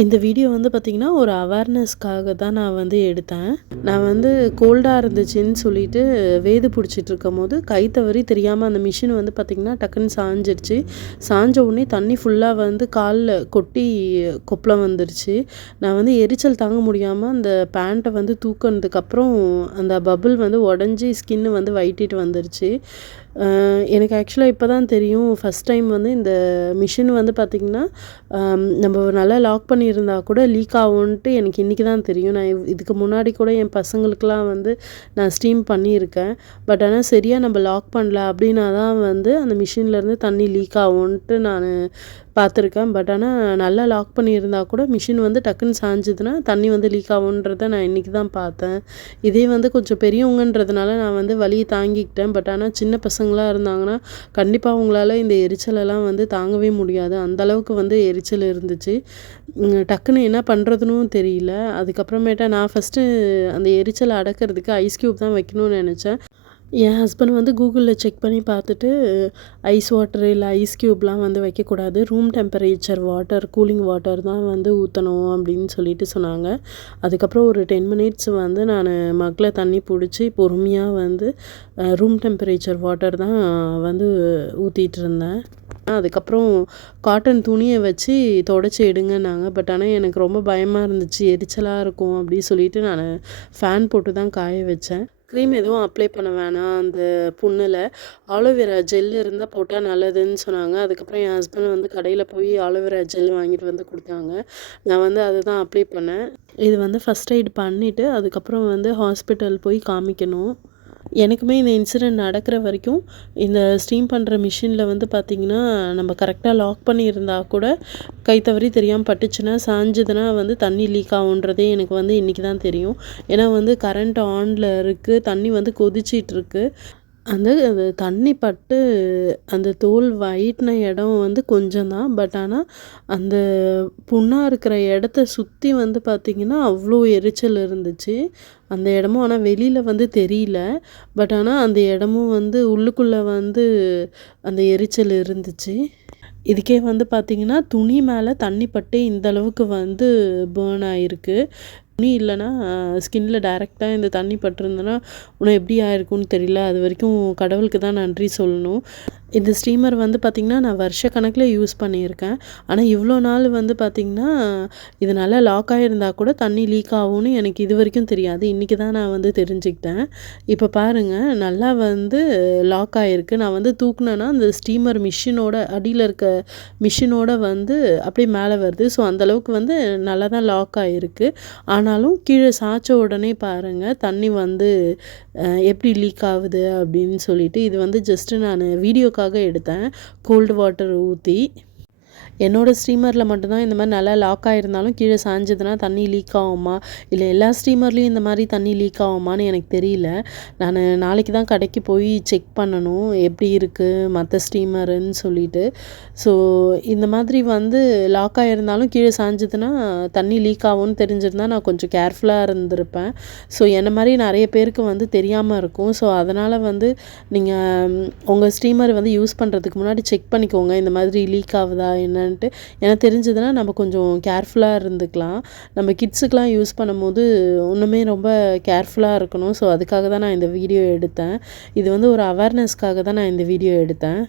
இந்த வீடியோ வந்து பார்த்திங்கன்னா, ஒரு அவேர்னஸ்க்காக தான் நான் வந்து எடுத்தேன். நான் வந்து கோல்டா இருந்துச்சுன்னு சொல்லிட்டு வேது பிடிச்சிட்ருக்கும்போது, கை தவறி தெரியாம அந்த மிஷின் வந்து பார்த்திங்கன்னா, டக்குன்னு சாஞ்சிருச்சு. சாஞ்ச உடனே தண்ணி ஃபுல்லா வந்து கால்ல கொட்டி கொப்பளம் வந்துருச்சு. நான் வந்து எரிச்சல் தாங்க முடியாம அந்த பேண்ட்டை வந்து தூக்குனதுக்கப்புறம், அந்த பபுள் வந்து உடஞ்சி ஸ்கின்னு வந்து வயிட்டிட்டு வந்துருச்சு. எனக்கு ஆக்சுவலாக இப்போ தான் தெரியும். ஃபஸ்ட் டைம் வந்து இந்த மிஷின் வந்து பார்த்திங்கன்னா, நம்ம நல்லா லாக் பண்ணியிருந்தா கூட லீக் ஆகும்ன்ட்டு எனக்கு இன்றைக்கி தான் தெரியும். நான் இதுக்கு முன்னாடி கூட என் பசங்களுக்கெலாம் வந்து நான் ஸ்டீம் பண்ணியிருக்கேன். பட் ஆனால் சரியாக நம்ம லாக் பண்ணல அப்படின்னா தான் வந்து அந்த மிஷின்லேருந்து தண்ணி லீக் ஆகும்ன்ட்டு நான் பார்த்துருக்கேன். பட் ஆனால் நல்லா லாக் பண்ணியிருந்தா கூட மிஷின் வந்து டக்குன்னு சாய்ஞ்சதுன்னா தண்ணி வந்து லீக் ஆகுன்றத நான் இன்றைக்கி தான் பார்த்தேன். இதே வந்து கொஞ்சம் பெரியவங்கன்றதுனால நான் வந்து வலியை தாங்கிக்கிட்டேன். பட் ஆனால் சின்ன பசங்களாக இருந்தாங்கன்னா கண்டிப்பாக அவங்களால இந்த எரிச்சலெல்லாம் வந்து தாங்கவே முடியாது. அந்தளவுக்கு வந்து எரிச்சல் இருந்துச்சு. டக்குன்னு என்ன பண்ணுறதுன்னும் தெரியல. அதுக்கப்புறமேட்டா நான் ஃபஸ்ட்டு அந்த எரிச்சலை அடக்கிறதுக்கு ஐஸ் க்யூப் தான் வைக்கணும்னு நினச்சேன். என் ஹஸ்பண்ட் வந்து கூகுளில் செக் பண்ணி பார்த்துட்டு, ஐஸ் வாட்டர் இல்லை ஐஸ் க்யூப்லாம் வந்து வைக்கக்கூடாது. Room temperature water, cooling water தான் வந்து ஊற்றணும் அப்படின்னு சொல்லிட்டு சொன்னாங்க. அதுக்கப்புறம் ஒரு 10 மினிட்ஸ் வந்து நான் மக்கில் தண்ணி பிடிச்சி பொறுமையாக வந்து ரூம் டெம்பரேச்சர் வாட்டர் தான் வந்து ஊற்றிட்டு இருந்தேன். அதுக்கப்புறம் காட்டன் துணியை வச்சு துடைச்சி எடுங்கன்னாங்க. பட் ஆனால் எனக்கு ரொம்ப பயமாக இருந்துச்சு, எரிச்சலாக இருக்கும் அப்படின்னு சொல்லிட்டு நான் ஃபேன் போட்டு தான் காய வச்சேன். க்ரீம் எதுவும் அப்ளை பண்ண வேணாம் அந்த புண்ணில், ஆலோவேரா ஜெல் இருந்தால் போட்டால் நல்லதுன்னு சொன்னாங்க. அதுக்கப்புறம் என் ஹஸ்பண்ட் வந்து கடையில் போய் ஆலோவேரா ஜெல் வாங்கிட்டு வந்து கொடுத்தாங்க. நான் வந்து அதை தான் அப்ளை பண்ணேன். இது வந்து ஃபஸ்ட் எய்ட் பண்ணிவிட்டு அதுக்கப்புறம் வந்து ஹாஸ்பிட்டல் போய் காமிக்கணும். எனக்குமே இந்த இன்சிடெண்ட் நடக்கிற வரைக்கும் இந்த ஸ்டீம் பண்ணுற மிஷினில் வந்து பார்த்திங்கன்னா, நம்ம கரெக்டாக லாக் பண்ணியிருந்தா கூட கை தவறி தெரியாமல் பட்டுச்சுன்னா சாஞ்சதுன்னா வந்து தண்ணி லீக் ஆகுன்றதே எனக்கு வந்து இன்றைக்கி தான் தெரியும். ஏன்னா வந்து கரண்ட் ஆனில் இருக்குது, தண்ணி வந்து கொதிச்சிட்ருக்கு. அந்த தண்ணி பட்டு அந்த தோல் வயிட்டின இடம் வந்து கொஞ்சம் தான். பட் ஆனால் அந்த புண்ணாக இருக்கிற இடத்த சுற்றி வந்து பார்த்திங்கன்னா அவ்வளோ எரிச்சல் இருந்துச்சு. அந்த இடமும் ஆனால் வெளியில் வந்து தெரியல. பட் ஆனால் அந்த இடமும் வந்து உள்ளுக்குள்ளே வந்து அந்த எரிச்சல் இருந்துச்சு. இதுக்கே வந்து பார்த்திங்கன்னா துணி மேலே தண்ணி பட்டு இந்த அளவுக்கு வந்து பேர்ன் ஆகிருக்கு. துணி இல்லைன்னா ஸ்கின்ல டைரெக்டாக இந்த தண்ணி பட்டிருந்தேன்னா இன்னும் எப்படி ஆயிருக்கும்னு தெரியல. அது வரைக்கும் கடவுளுக்கு தான் நன்றி சொல்லணும். இந்த ஸ்டீமர் வந்து பார்த்திங்கன்னா நான் வருஷக்கணக்கில் யூஸ் பண்ணியிருக்கேன். ஆனால் இவ்வளோ நாள் வந்து பார்த்திங்கன்னா இது நல்லா லாக் ஆகியிருந்தா கூட தண்ணி லீக் ஆகும்னு எனக்கு இது வரைக்கும் தெரியாது. இன்றைக்கி தான் நான் வந்து தெரிஞ்சுக்கிட்டேன். இப்போ பாருங்கள், நல்லா வந்து லாக் ஆகிருக்கு. நான் வந்து தூக்குனேன்னா அந்த ஸ்டீமர் மிஷினோட அடியில் இருக்க மிஷினோட வந்து அப்படியே மேலே வருது. ஸோ அந்தளவுக்கு வந்து நல்லா தான் லாக் ஆகிருக்கு. ஆனாலும் கீழே சாய்ச்ச உடனே பாருங்கள் தண்ணி வந்து எப்படி லீக் ஆகுது அப்படின்னு சொல்லிட்டு. இது வந்து ஜஸ்ட்டு நான் வீடியோக்காக எடுத்தேன், கோல்டு வாட்டர் ஊற்றி. என்னோடய ஸ்டீமரில் மட்டும்தான் இந்த மாதிரி நல்லா லாக் ஆகிருந்தாலும் கீழே சாய்ஞ்சதுன்னா தண்ணி லீக் ஆகுமா, இல்லை எல்லா ஸ்டீமர்லேயும் இந்த மாதிரி தண்ணி லீக் ஆகுமான்னு எனக்கு தெரியல. நான் நாளைக்கு தான் கடைக்கு போய் செக் பண்ணணும் எப்படி இருக்குது மற்ற ஸ்டீமருன்னு சொல்லிட்டு. ஸோ இந்த மாதிரி வந்து லாக் ஆகிருந்தாலும் கீழே சாய்ஞ்சதுன்னா தண்ணி லீக் ஆகும்னு தெரிஞ்சிருந்தால் நான் கொஞ்சம் கேர்ஃபுல்லாக இருந்திருப்பேன். ஸோ என்ன மாதிரி நிறைய பேருக்கு வந்து தெரியாமல் இருக்கும். ஸோ அதனால் வந்து நீங்கள் உங்கள் ஸ்டீமர் வந்து யூஸ் பண்ணுறதுக்கு முன்னாடி செக் பண்ணிக்கோங்க, இந்த மாதிரி லீக் ஆகுதா என்னன்ட்டு. ஏன்னா தெரிஞ்சதுன்னா நம்ம கொஞ்சம் கேர்ஃபுல்லாக இருந்துக்கலாம். நம்ம கிட்ஸுக்கெலாம் யூஸ் பண்ணும்போது இன்னுமே ரொம்ப கேர்ஃபுல்லாக இருக்கணும். ஸோ அதுக்காக தான் நான் இந்த வீடியோ எடுத்தேன். இது வந்து ஒரு அவேர்னஸ்க்காக தான் நான் இந்த வீடியோ எடுத்தேன்.